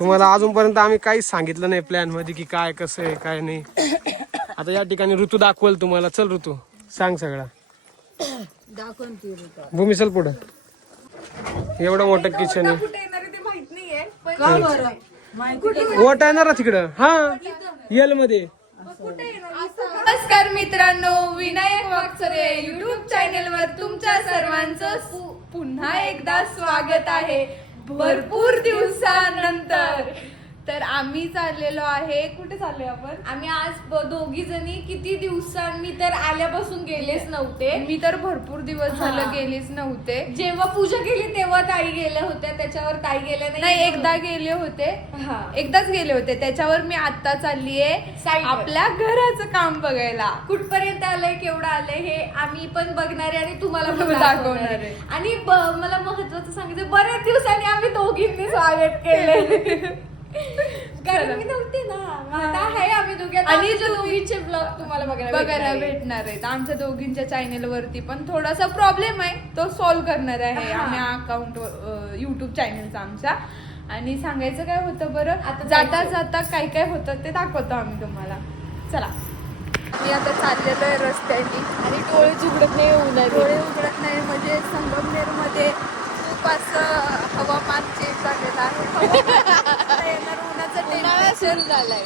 तुम्हाला अजूनपर्यंत आम्ही काहीच सांगितलं नाही प्लॅनमध्ये की काय कसं आहे काय नाही. आता या ठिकाणी ऋतू दाखवेल तुम्हाला. चल ऋतू सांग सगळा. भूमी चल पुढं. एवढं मोठं किचन आहे. कुठे येणार तिकडं. हा यलमध्ये. नमस्कार मित्रांनो विनायक वाकचरे युट्यूब चॅनल वर तुमच्या सर्वांचं पुन्हा एकदा स्वागत आहे. भरपूर दिवसानंतर. तर आम्ही चाललेलो आहे. कुठे चाललोय आपण? आम्ही आज दोघी जणी किती दिवसांनी तर आल्यापासून गेलेच नव्हते. मी तर भरपूर दिवस झालं गेलीच नव्हते. जेव्हा पूजा केली तेव्हा ताई गेल्या होत्या. त्याच्यावर ताई गेल्या नाही एकदा गेले होते. हा. एकदाच गेले होते. त्याच्यावर मी आता चाललीये. आपल्या घराचं काम बघायला. कुठपर्यंत आलंय केवढं आलंय हे आम्ही पण बघणार आहे आणि तुम्हाला पण दाखवणार. आहे. आणि मला महत्वाचं सांगायचं बऱ्याच दिवसांनी आम्ही दोघींनी स्वागत केले कारण मी नव्हते ना. आता आहे आम्ही दोघी. आता आणि आमच्या दोघीचे ब्लॉग तुम्हाला बघायला बघायला भेटणार आहे. भेटणार आहेत. आमच्या दोघींच्या चॅनेल वरती पण थोडासा प्रॉब्लेम आहे. तो सॉल्व्ह करणार आहे. हा. आम्ही अकाउंट युट्यूब चॅनेलचा आमच्या. आणि सांगायचं काय होतं बरं? आता जाता जायचं. जाता काय काय होतं ते दाखवतो आम्ही तुम्हाला. चला. मी आता चाललेलो आहे रस्त्याने. आणि डोळे उघडत नाही डोळे उघडत नाही. म्हणजे संगमनेरमध्ये खूप असं हवामान चेंज झालेलं आहे. हवामान सुरू झालाय.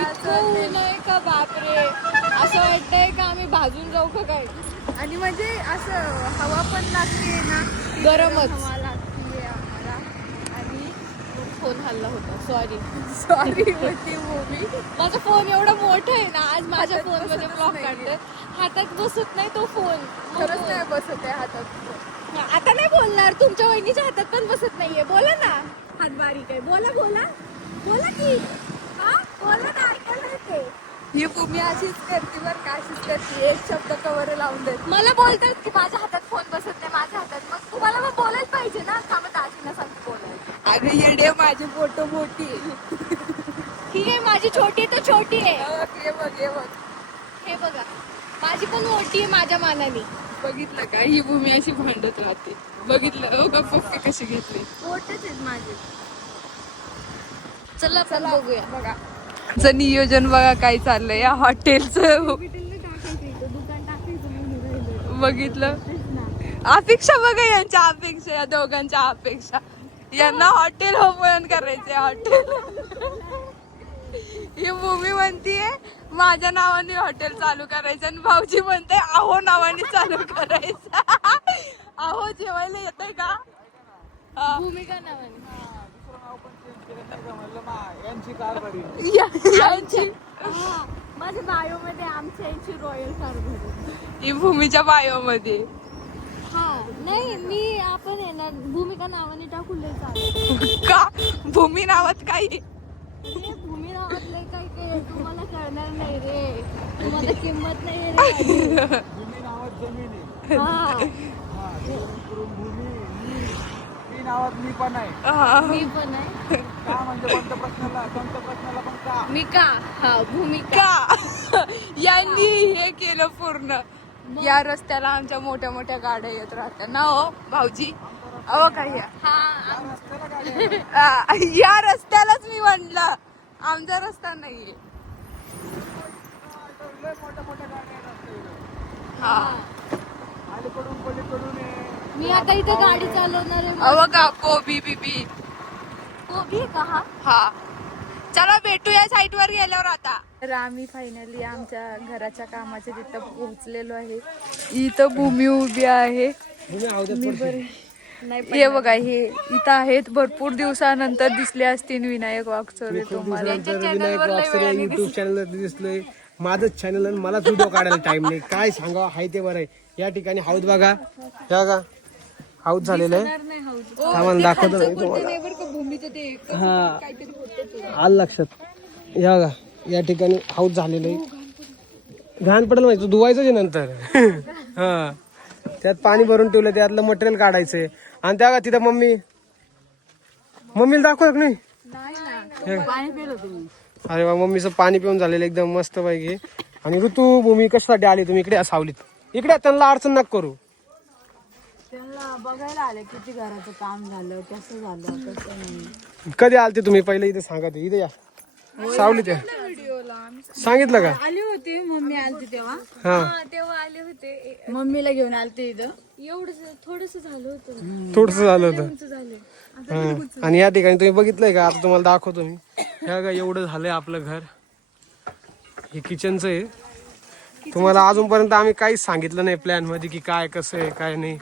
इतकं ऊन आहे का बापरे. असं वाटतंय का आम्ही भाजून जाऊ का काय? आणि म्हणजे असं हवा पण लागते ना गरमच. हवा लागते आम्हाला. आणि फोन हल्ला होता. सॉरी सॉरी होती मूवी माझा फोन एवढा मोठा आहे ना आज माझ्या फोनमध्ये ब्लॉक. काढतोय. हातात बसत नाही तो फोन खरंच नाही बसत आहे हातात. आता नाही बोलणार. तुमच्या वहिनीच्या हातात पण बसत नाहीये. बोला ना. हात बारीक आहे बोला बोला. बोला की. हा बोला ना ऐकायला येते ही भूमी अशीच करते बरं का अशीच करते. एक शब्द कवर लावून देते. मला बोलतात की माझ्या हातात फोन बसत नाही माझ्या हातात. मग तुम्हाला मग बोलायला पाहिजे ना का मग दाजीना सांगतो बोलायला? अगं येडे माझी फोटो मोठी. ठीक आहे माझी छोटी तर छोटी आहे. बघ, हे बघ हे बघ. हे बघा माझी पण मोठी आहे माझ्या मानाने. बघितलं का? ही भूमी अशी भांडत राहते. बघितलं? हो का पप्पी कशी घेतली? मोठेच आहेत माझे. चला चला बघूया. बघा. चं नियोजन बघा काय चाललंय या हॉटेलचं. बघितलं? अपेक्षा बघा यांच्या अपेक्षा या दोघांच्या अपेक्षा. यांना हॉटेल ओपन करायचंय हॉटेल. ही भूमी म्हणतीये माझ्या नावाने हॉटेल चालू करायचं. आणि भाऊजी म्हणते आहो नावाने चालू करायचं. आहो जेवायला येतंय का. भूमिका नावाने. यांची हा, माझ्या बायो मध्ये आमच्या याची रॉयल कार ही भूमीच्या बायो मध्ये हा नाही मी आपण आहे ना भूमिका नावाने टाकून लय चालेल. का? भूमी नावात काही? हे भूमी नावातलं काही काही तुम्हाला कळणार नाही रे. तुम्हाला किंमत नाही रे माझी. हा. मी पण आहे. मी पण आहे. का म्हणजे कोणत्या प्रश्नाला कोणत्या प्रश्नाला पण का? मी का? हा भूमिका. का? यांनी हे केलं पूर्ण. या रस्त्याला आमच्या मोठ्या मोठ्या गाड्या येत राहत्या ना हो भाऊजी? अहो काय या? हा आ, या रस्त्यालाच मी म्हणलं. आमचा रस्ता नाहीये. हा. अलीकडून पलीकडून आहे मी आता इथे गाडी चालवणार आहे. अहो का कोबी बिबी. कोबी का हा? हा. चला भेटूया साईट वर गेल्यावर आता. तर आम्ही फायनली आमच्या घराच्या कामाच्या तिथं पोहोचलेलो आहे. इथं भूमी उभी आहे. मी बरे हे बघा हे इथं आहेत. भरपूर दिवसानंतर दिसले असतील विनायक वागचोरे तुम्हाला. युट्यूब चॅनल दिसलोय. माझंच चॅनल आणि मलाच व्हिडिओ काढायला टाइम नाही. काय सांगा हाय ते बरं आहे. या ठिकाणी हाऊस बघा. या का? हाऊस झालेलं आहे. सामान दाखवतो ना तुम्हाला. हा. आलं लक्षात. या का या ठिकाणी हाऊस झालेलं आहे. घाण पडेल माहिती तू धुवायचं आहे नंतर. हा. त्यात पाणी भरून ठेवलं त्यातलं मटेरियल काढायचंय. आणि त्या का तिथं मम्मी. मम्मीला दाखव नाही. अरे वा मम्मीचं पाणी पिऊन झालेलं एकदम मस्त पैकी. आणि ऋतू भूमी कशासाठी आली? तुम्ही इकडे सावलीत. इकडे त्यांना अडचण नका करू. बघायला आले किती घराचं काम झालं कसं झालं कसं नाही. कधी आलते तुम्ही? पहिले इथे सांगा ते. इथे या. सावली ते सांगितलं का? आली होती मम्मी आलती तेव्हा. हा. तेव्हा आले होते. मम्मीला घेऊन आलती इथं. एवढं थोडस झालं होतं. थोडस झालं होतं. उंच झाले. हा. आणि या ठिकाणी तुम्ही बघितलंय का? आता तुम्हाला दाखवतो मी. ह्या का एवढं झालंय आपलं घर. हे किचनचं आहे. तुम्हाला अजूनपर्यंत आम्ही काहीच सांगितलं नाही प्लॅनमध्ये की काय कसं आहे काय नाही.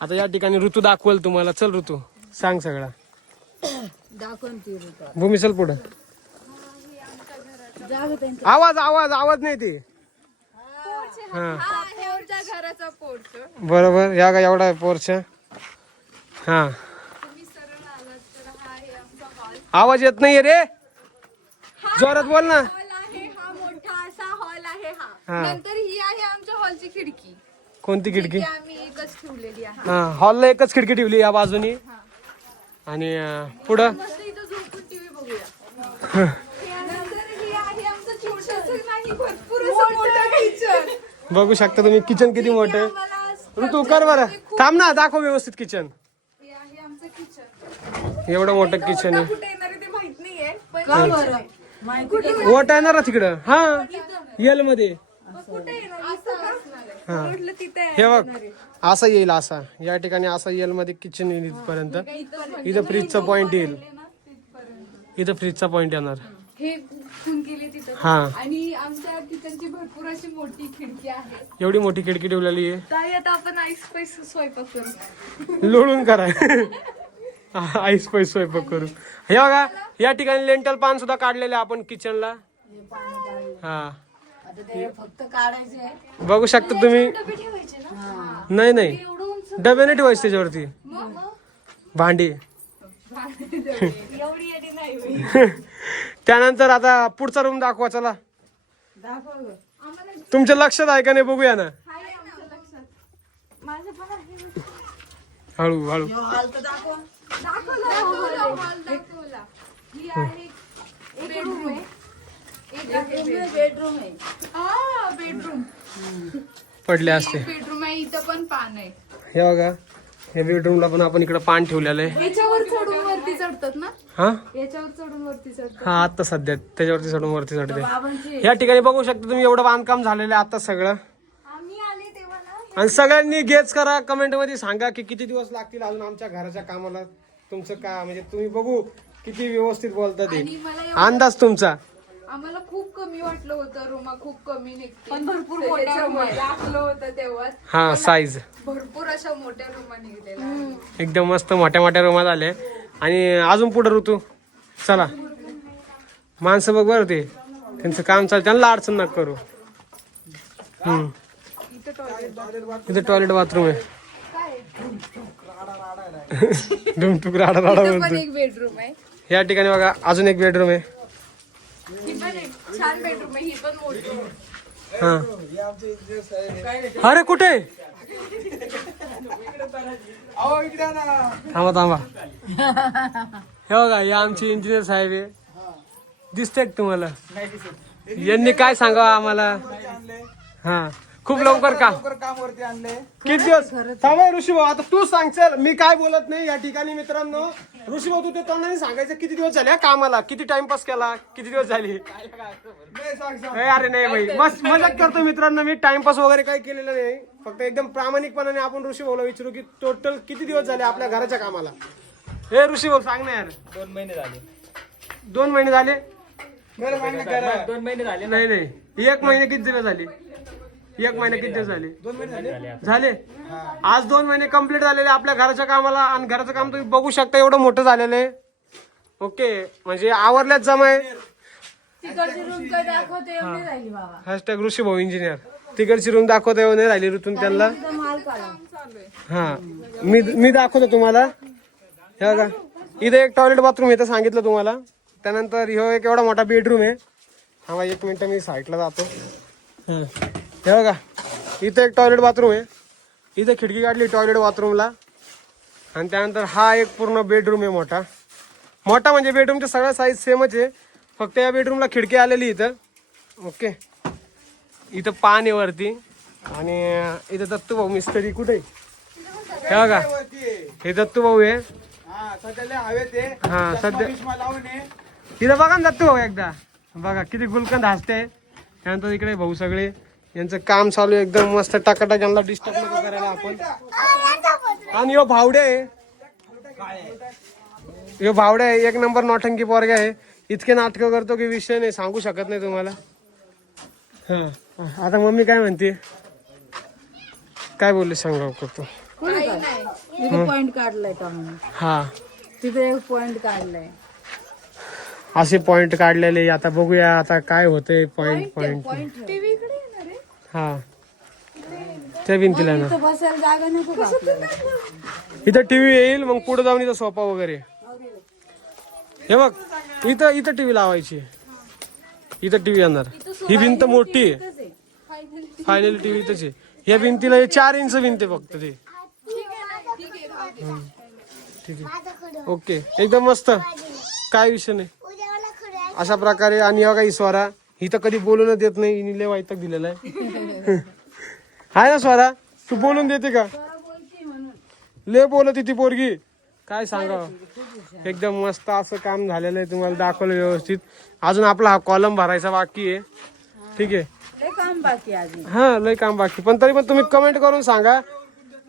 आता या ठिकाणी ऋतू दाखवल तुम्हाला. चल ऋतू सांग सगळा. दाखवून ती ऋतू. भूमी चल पुढं. जाग त्यांची आवाज आवाज आवाज नाही ते. हा. हा हे आमच्या घराचा पोर्च बरोबर या का एवढा पोर्च हा. तुम्ही सरळ आलात तर हा आहे आमचा हॉल आवाज येत नाहीये रे. जोरात बोल ना. हॉल आहे हा मोठा असा हॉल आहे हा. हा. नंतर ही आहे आमच्या हॉलची खिडकी. कोणती खिडकी? ती आम्ही एकच ठेवलेली आहे. हा हॉलला एकच खिडकी ठेवली या बाजूनी. आणि अं, पुढं? मस्त इथं झोपून टीव्ही बघूया. नंतर ही आहे आमचं छोटस नाही भरपूर असं मोठं किचन बघू शकता तुम्ही किचन किती मोठं आहे. ऋतू कर बरं. थांब ना दाखव व्यवस्थित किचन हे आहे आमचं किचन एवढं मोठं किचन आहे. कुठे येणार आहे ते माहीत नाहीये पण का बरं? माहिती ओट आहे ना तिकडं? हा. यलमध्ये. कुठे येणार? हा. म्हटलं तिथे आहे. हे बघ असा येईल असा. या ठिकाणी असा येईल मध्ये किचन येईल इथपर्यंत. इथं फ्रीजचा पॉइंट येईल. इथं फ्रीजचा पॉइंट येणार. हे खून केली तिथं. हा. आणि आमच्या किचनची भरपूर अशी मोठी खिडकी आहे. एवढी मोठी खिडकी ठेवलेली आहे. तर आता आपण आईस पैस स्वयंपाक करू. लोळून करा आईस पैस स्वयंपाक करू. हे बघा या ठिकाणी लेंटल पान सुद्धा काढलेले आहे आपण किचनला हा. आता ते फक्त काढायचे आहे बघू शकता तुम्ही. डबे ठेवायचे ना? नाही नाही. एवढं उंच डब्याने ठेवायचे त्याच्यावरती. भांडी. एवढी येडी नाही बाई. त्यानंतर आता पुढचा रूम दाखवा चला. दाखव गं. तुमच्या लक्षात आहे का नाही बघूया ना? आहे आमच्या लक्षात. माझं पण आहे. हळू हळू. ह्यो हॉल तर दाखव. दाखवला ही आहे आहे. बेडरूम आहे हा बेडरूम पडले असते. बेडरूम आहे इथं पण पान आहे. हे बघा या बेडरूमला पण आपण इकडे पान ठेवलेलं आहे. याच्यावर चढून वरती चढतात ना? हा? याच्यावर चढून वरती चढतात. हा आता सध्या त्याच्यावरती चढून वरती चढते. या ठिकाणी बघू शकता तुम्ही एवढं बांधकाम झालेलं आहे आता सगळं. आम्ही आले तेव्हा ना. आणि सगळ्यांनी गेच करा कमेंटमध्ये सांगा की किती दिवस लागतील अजून आमच्या घराच्या कामाला. तुमचं का म्हणजे तुम्ही बघू किती व्यवस्थित बोलता ते अंदाज तुमचा. आम्हाला खूप कमी वाटलं होतं रुमा खूप कमी निघते. पण भरपूर मोठ्या रुमा दाखलं होतं तेव्हा हा साईज भरपूर अशा मोठ्या रुमा निघलेल्या आहेत. एकदम मस्त मोठ्या मोठ्या रूमात आले आणि अजून पुढे ऋतू? चला. माणसं बघ बरं ते. त्यांचं काम चालू त्यांना अडचण नका करू. हम्म. इथे टॉयलेट बाथरूम आहे. डुमटुक राडा राडा इथं पण बोलतो एक बेडरूम आहे. या ठिकाणी बघा अजून एक बेडरूम आहे. ही पण एक छान बेडरूम आहे ही पण मोठी. आहे. हा. अरे कुठे? थांबा थांबा. हे बघा हे आमचे इंजिनियर साहेब आहे. दिसते तुम्हाला. यांनी काय सांगावं आम्हाला? हा. खूप लवकर काम लवकर काम वरती आणले. किती दिवस? थांबा ऋषी भाऊ आता तू सांग चल. मी काय बोलत नाही या ठिकाणी मित्रांनो. ऋषी भाऊ तू ते तोंडाने सांगायचं किती दिवस झाले हा कामाला? किती टाइमपास केला? किती दिवस झाले? नाही सांग अरे नाही भाई मस्त मजाक करतो मित्रांनो. मी टाइमपास वगैरे काही केलेलं नाही. फक्त एकदम प्रामाणिकपणाने आपण ऋषी भाऊला विचारू की टोटल किती दिवस झाले आपल्या घराच्या कामाला? हे ऋषी भाऊ सांग ना यार. दोन महिने झाले. दोन महिने झाले? बरं मान्य करा दोन महिने झाले. नाही नाही. एक महिने किती दिवस झाले? एक महिने किती दिवस झाले? दोन महिने झाले. झाले आज दोन महिने कंप्लीट झालेले आपल्या घराच्या कामाला आणि घराचं काम तुम्ही बघू शकता एवढं मोठं झालेलं आहे. ओके म्हणजे आवरल्यात जमाय. तिकडची रूम काय दाखवते एवढी राहिली बाबा. हॅशटॅग ऋषी भाऊ इंजिनियर तिकडची रूम दाखवता येऊ नाही राहिली ऋतून त्यांना. तिथं माल काढा हा. मी मी दाखवतो तुम्हाला. हे बघा. इथे एक टॉयलेट बाथरूम आहे ते सांगितलं तुम्हाला. त्यानंतर ह्यो एक एवढा मोठा बेडरूम आहे. हा एक मिनिट मी साईडला जातो. हा. हे बघा इथे एक टॉयलेट बाथरूम आहे. इथे खिडकी काढली टॉयलेट बाथरूमला आणि त्यानंतर हा एक पूर्ण बेडरूम आहे मोठा. मोठा म्हणजे बेडरूमच्या सगळ्या साईज सेमच आहे फक्त या बेडरूमला खिडकी आलेली इथं. ओके इथं पान आहे वरती. आणि इथं दत्तू भाऊ मिस्त्री कुठे? हे बघा. हे दत्तू भाऊ आहे. हा हा, सध्या- तिथं बघा ना दत्तू भाऊ एकदा. बघा किती गुलकंद हसते. त्यानंतर इकडे भाऊ सगळे. यांचं काम चालू एकदम मस्त टाकाटाक यांना डिस्टर्ब नको करायला आपण. आणि यो भावडे आहे. यो भावडे आहे एक नंबर नौटंकी पोरगा आहे. इतके नाटकं करतो की विषय नाही सांगू शकत नाही तुम्हाला. हा. आता मम्मी काय म्हणते? काय बोलले सांगा करतो. पॉइंट काढलाय का हा. तिथे एक पॉइंट काढलाय. असे पॉइंट काढलेले आता बघूया आता काय होतंय पॉइंट पॉइंट हा. त्या भिंतीला ना. तिथं बसायला जागा नको का आपल्याला? इथं टीव्ही येईल मग पुढे जाऊन इथं सोफा वगैरे. हे बघ इथं इथं टीव्ही लावायची. इथं टीव्ही येणार ही भिंत मोठी आहे. फायनली टीव्ही इथंच आहे. या भिंतीला हे चार इंच भिंत आहे फक्त ते. ठीक आहे. ओके. एकदम मस्त. काय विषय नाही. अशा प्रकारे आणि बघा ही स्वरा ही तर कधी बोलून देत नाही. हिने लय वाईटक दिलेला आहे. हाय ना स्वरा तू बोलून देते का? ले बोलत ती पोरगी. काय सांगा एकदम मस्त असं काम झालेलं आहे तुम्हाला दाखवलं व्यवस्थित. अजून आपला हा कॉलम भरायचा बाकी आहे. ठीक आहे. आहे हा लय काम बाकी. पण तरी पण तुम्ही कमेंट करून सांगा.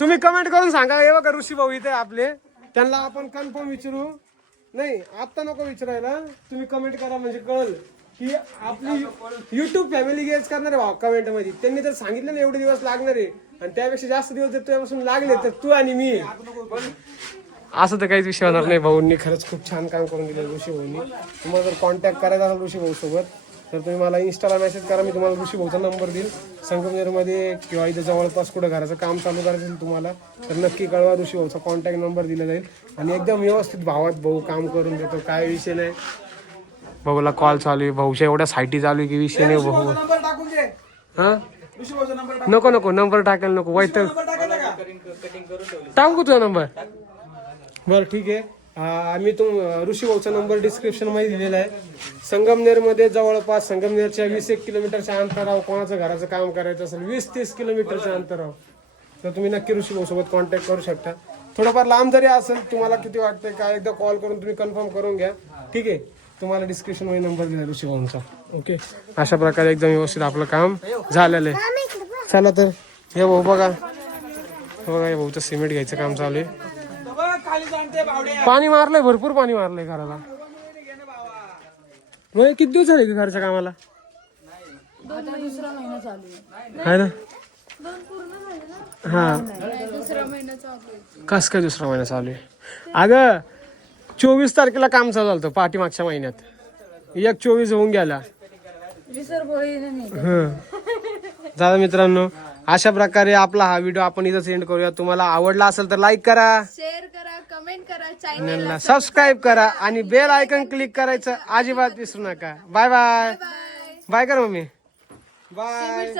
तुम्ही कमेंट करून सांगा. हे बघा ऋषी भाऊ इथे आपले. त्यांना आपण कन्फर्म विचारू. नाही आता नको विचारायला. तुम्ही कमेंट करा म्हणजे कळल. की आपली युट्यूब फॅमिली गेज करणार आहे भाऊ कमेंटमध्ये? त्यांनी तर सांगितलं ना एवढे दिवस लागणार आहे. आणि त्यापेक्षा जास्त दिवस जर तुझ्यापासून लागले तर तू आणि मी. असं तर काहीच विषय होणार नाही भाऊंनी. खरंच खूप छान काम करून दिलं ऋषी भाऊंनी. तुम्हाला जर कॉन्टॅक्ट करायचा असेल ऋषी भाऊ सोबत तर तुम्ही मला इंस्टाला मेसेज करा मी तुम्हाला ऋषी भाऊचा नंबर देईल. संगमनेरमध्ये किंवा इथं जवळपास कुठं घराचं काम चालू करायचं असेल तुम्हाला तर नक्की कळवा ऋषी भाऊचा कॉन्टॅक्ट नंबर दिला जाईल. आणि एकदम व्यवस्थित भावात भाऊ काम करून देतो काय विषय नाही. भाऊला कॉल चालू आहे. भाऊच्या एवढ्या साईटी चालू आहे की विषय नाही भाऊ. नंबर टाकून दे हा? ऋषी भाऊचा नंबर नको नको नंबर टाकायला नको. वाईट का? टाकू तुझा नंबर बरं ठीक आहे. आ, आम्ही तुम ऋषी भाऊचा नंबर डिस्क्रिप्शनमध्ये दिलेला आहे. संगमनेरमध्ये जवळपास संगमनेरच्या वीस एक किलोमीटरच्या अंतरावर कोणाचं घराचं काम करायचं असेल वीस तीस किलोमीटरच्या अंतरावर. तर तुम्ही नक्की ऋषी भाऊ सोबत कॉन्टॅक्ट करू शकता. थोडंफार लांब जरी असेल तुम्हाला किती वाटतंय काय एकदा कॉल करून तुम्ही कन्फर्म करून घ्या. ठीक आहे. तुम्हाला डिस्क्रिप्शनमध्ये नंबर दिला ऋषी भाऊंचा. ओके अशा प्रकारे एकदम व्यवस्थित आपलं काम झालेलं आहे. चला तर हे भाऊ बघा. हे बघा हे भाऊचं सिमेंट घ्यायचं काम चालू आहे. पाणी मारलंय भरपूर पाणी मारलंय घराला. मग किती दिवस झाले का घरच्या कामाला? आता दुसरा महिना चालू आहे. आहे ना हा कस काय दुसरा महिना चालू आहे? अगं चोवीस तारखेला काम चालू झालं होतं पाठीमागच्या महिन्यात. एक चोवीस होऊन गेला. दादा मित्रांनो अशा प्रकारे आपला हा व्हिडिओ आपण इथं सेंड करूया. तुम्हाला आवडला असेल तर लाईक करा. शेअर करा कमेंट करा चॅनल चॅनलला सबस्क्राईब करा आणि बेल आयकन क्लिक करायचं अजिबात विसरू नका. बाय बाय बाय कर मम्मी. बाय